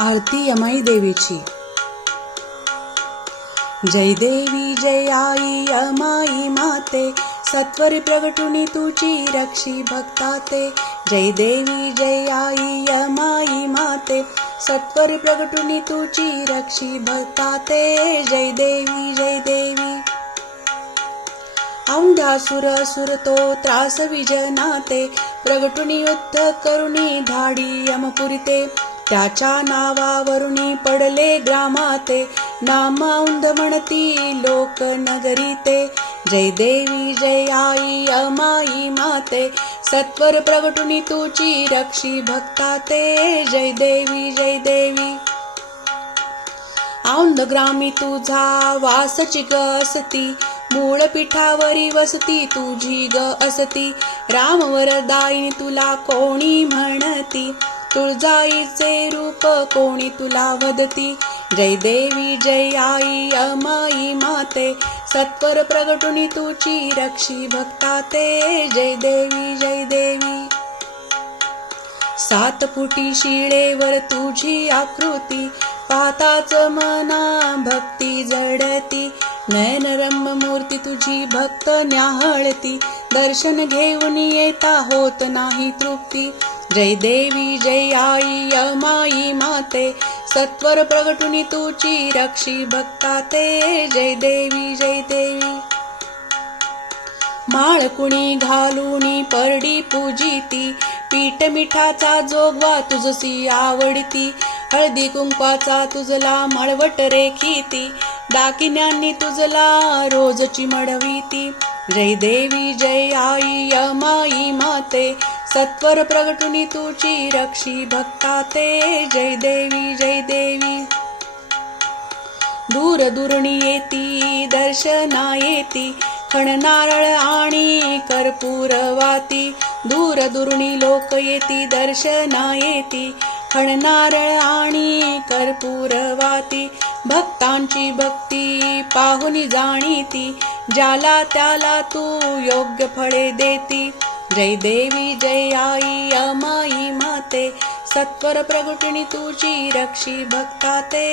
आरती यमाई देवीची। जय देवी जय आई यमाई माते, सत्वरी प्रगटुनी तुची रक्षी भक्ताते। जय देवी जय आई यमाई माते, सत्वरी प्रगटुनी तुची रक्षी भक्ताते। जय देवी जय देवी। औंढ्यासुर सुरतो त्रास विजनाते, प्रगटुनी युद्ध करुणी धाडी यमपुरीते। त्याच्या नावावरुनी पडले ग्रामाते, नाम औंध म्हणती लोक नगरीते। जय देवी जय आई यमाई माते, सत्वर प्रगटुनी तुची रक्षी भक्ताते। जय देवी जय देवी। औंध ग्रामी तुझा वासची ग असती, मूळ पीठावरी वसती तुझी ग असती। राम वरदायिनी तुला कोणी म्हणती, तुळजाईचे रूप कोणी तुला वदती। जय देवी जय आई यमाई माते, सत्वर प्रगटुनी तुची रक्षी भक्ताते। जय देवी जय देवी। 7 फुटी शिळेवर तुझी आकृती, पाहताच मना भक्ती जडती। नयनरम्य मूर्ती तुझी भक्त न्याहळती, दर्शन घेऊन येता होत नाही तृप्ती। जय देवी जय आई यमाई माते, सत्वर प्रगटुनी तुची रक्षी भक्ताते। जय देवी जय देवी। माळ कुणी घालुनी परडी पूजिती, पीठ मिठाचा जोगवा तुझसी आवडती। हळदी कुंकवाचा तुझला मळवट रेखीती, दागिन्यांनी तुझला रोजची मडविती। जय देवी जय आई यमाई माते, सत्वर प्रगटुनी तुची रक्षी भक्ताते। जय देवी जय देवी। दूर दुरणी येती दर्शना येती, खण नारळ आणि कर्पूर वाती। दूर दुरणी लोक येती दर्शना येती, खण नारळ आणि कर्पूर वाती। भक्तांची भक्ती पाहुनी जाणीती, ज्याला त्याला तू योग्य फळे देती। जय देवी जय आई यमाई माते, सत्वर प्रगटुनी तुची रक्षी भक्ताते।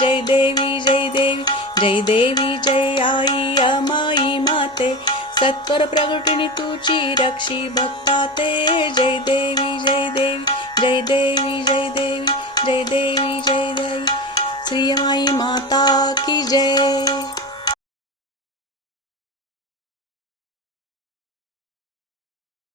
जय देवी जय देवी। जय देवी जय आई यमाई माते, सत्वर प्रगटुनी तुची रक्षी भक्ताते। जय देवी जय देवी। जय देवी जय देवी। जय देवी जय देवी। श्री यमाई माता की जय।